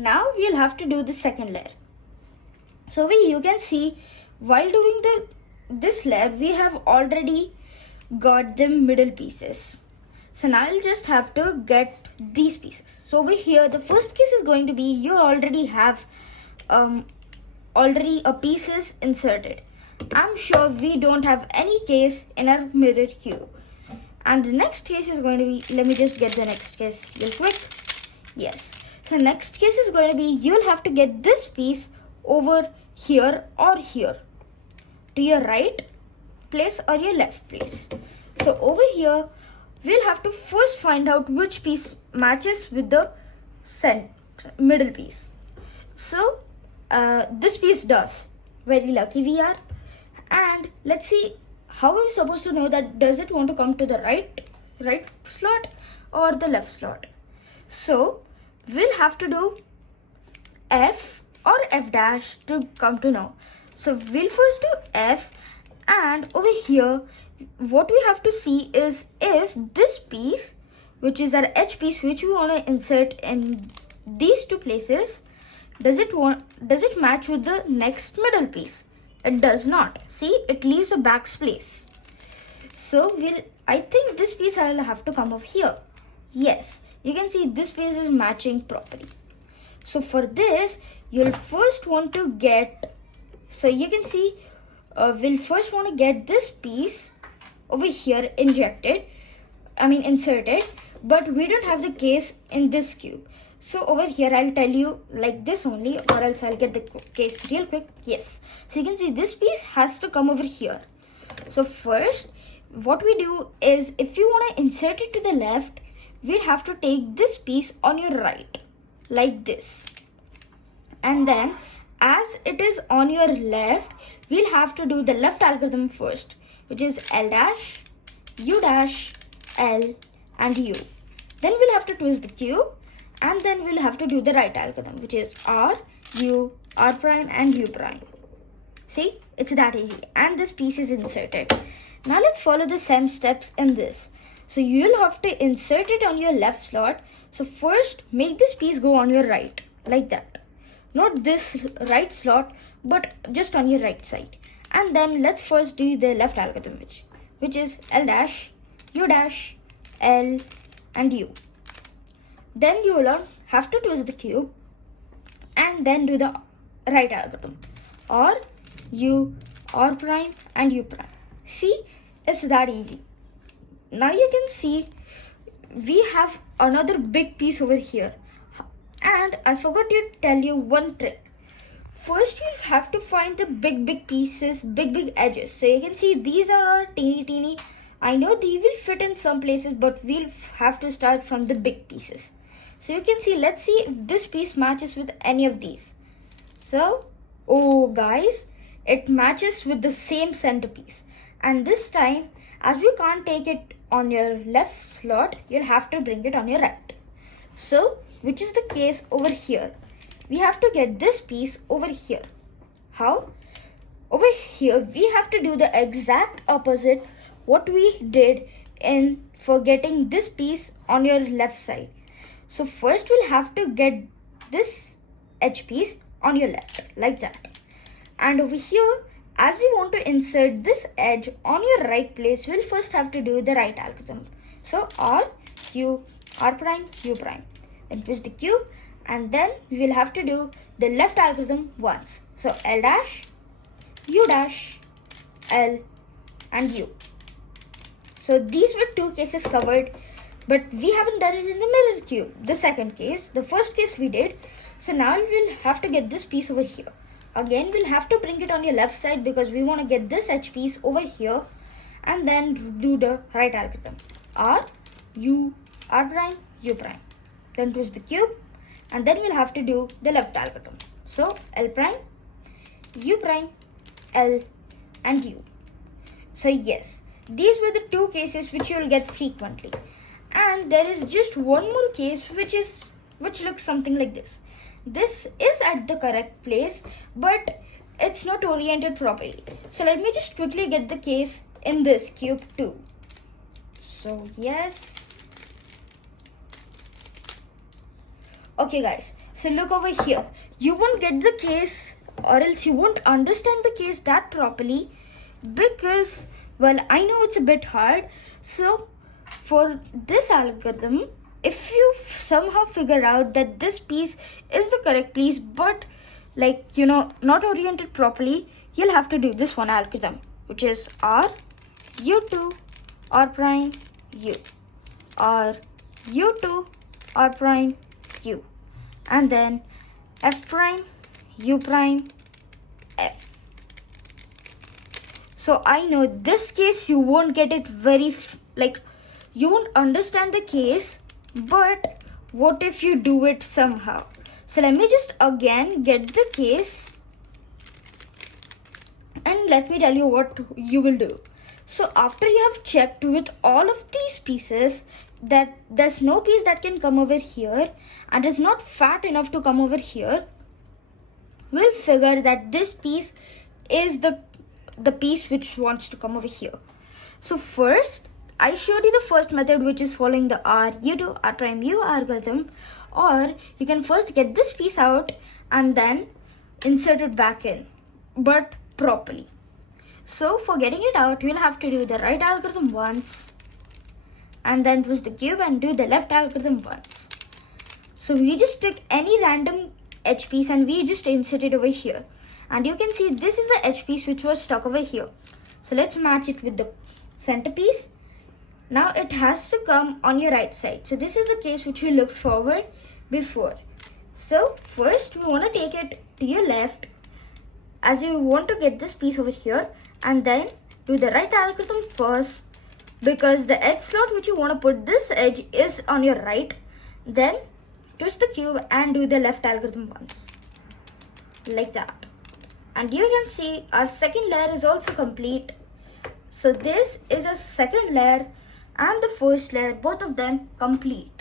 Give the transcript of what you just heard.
now we'll have to do the second layer. So you can see while doing this layer, we have already got the middle pieces. So now I'll just have to get these pieces. So over here, the first case is going to be you already have already a pieces inserted. I'm sure we don't have any case in our mirror cube. And the next case is going to be, let me just get the next case real quick. Yes. So next case is going to be, you'll have to get this piece over here or here, to your right place or your left place. So over here, we'll have to first find out which piece matches with the middle piece. So this piece does. Very lucky we are. And let's see how are we supposed to know that does it want to come to the right slot or the left slot. So we'll have to do F or F dash to come to know. So we'll first do F, and over here what we have to see is if this piece, which is our edge piece which we want to insert in these two places, does it match with the next middle piece? It does not. See, it leaves a backspace. So I think this piece will have to come over here. Yes, you can see this piece is matching properly. So for this, you'll first want to get, so you can see we'll first want to get this piece over here inserted, but we don't have the case in this cube. So over here, I'll tell you like this only, or else I'll get the case real quick. Yes. So you can see this piece has to come over here. So first, what we do is if you want to insert it to the left, we'll have to take this piece on your right, like this. And then as it is on your left, we'll have to do the left algorithm first, which is L dash, U dash, L, and U. Then we'll have to twist the cube, and then we'll have to do the right algorithm, which is R, U, R prime, and U prime. See, it's that easy. And this piece is inserted. Now let's follow the same steps in this. So you'll have to insert it on your left slot. So first, make this piece go on your right, like that. Not this right slot, but just on your right side. And then let's first do the left algorithm, which is L dash, U dash, L, and U. Then you will have to twist the cube and then do the right algorithm, or U, R prime, and U prime. See, it's that easy. Now you can see we have another big piece over here. And I forgot to tell you one trick. First, you'll have to find the big pieces, big edges. So you can see these are our teeny. I know they will fit in some places, but we'll have to start from the big pieces. So you can see, let's see if this piece matches with any of these. So, oh guys, it matches with the same centerpiece. And this time, as we can't take it on your left slot, you'll have to bring it on your right. So, which is the case over here. We have to get this piece over here. How? Over here, we have to do the exact opposite what we did for getting this piece on your left side. So first we'll have to get this edge piece on your left, like that. And over here, as we want to insert this edge on your right place, we'll first have to do the right algorithm. So R, U, R prime, U prime. Then twist the cube, and then we will have to do the left algorithm once. So L dash, U dash, L, and U. So these were two cases covered, but we haven't done it in the mirror cube. The second case, the first case we did. So now we'll have to get this piece over here. Again, we'll have to bring it on your left side because we want to get this edge piece over here, and then do the right algorithm. R, U, R prime, U prime. Then twist the cube, and then we'll have to do the left algorithm. So L prime, U prime, L, and U. So yes, these were the two cases which you will get frequently. And there is just one more case which looks something like this. This is at the correct place, but it's not oriented properly. So let me just quickly get the case in this cube too. So yes. Okay guys, So look over here. You won't get the case, or else you won't understand the case that properly, because, well, I know it's a bit hard. So for this algorithm, if you somehow figure out that this piece is the correct piece, but like, you know, not oriented properly, you'll have to do this one algorithm, which is R, U2, R prime, U, or U2, R prime, U, and then F prime, U prime, F. So I know this case you won't get it very, like, you won't understand the case, but what if you do it somehow? So let me just again get the case, and let me tell you what you will do. So after you have checked with all of these pieces that there's no piece that can come over here and is not fat enough to come over here, we'll figure that this piece is the piece which wants to come over here. So first, I showed you the first method, which is following the R, U2, R prime, U algorithm, or you can first get this piece out and then insert it back in, but properly. So for getting it out, you'll have to do the right algorithm once, and then twist the cube and do the left algorithm once. So we just took any random edge piece and we just insert it over here. And you can see this is the edge piece which was stuck over here. So let's match it with the centerpiece. Now it has to come on your right side. So this is the case which we looked forward before. So first we want to take it to your left, as you want to get this piece over here, and then do the right algorithm first, because the edge slot which you want to put this edge is on your right. Then twist the cube and do the left algorithm once, like that. And you can see our second layer is also complete. So this is a second layer and the first layer, both of them complete.